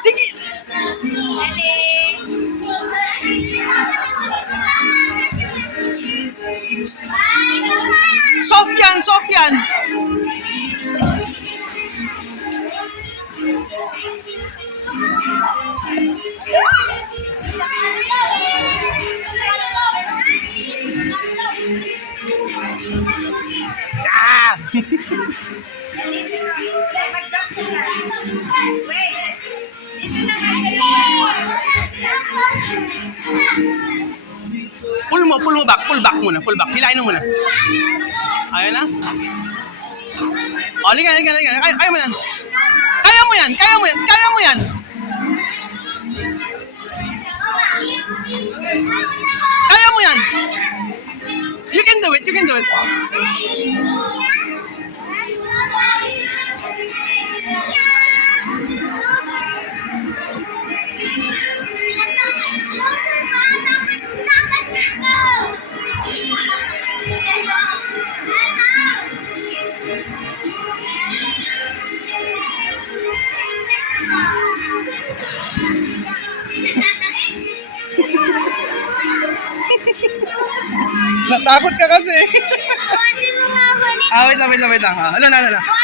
Sige! Sofyan! Sofyan! Ah! Pull back muna, pull back. Hilain mo muna. Ayan na. O, liga. Kaya mo yan. Kaya mo yan. Kaya mo yan. You can do it. Natakot ka kasi. Wait lang. Hala.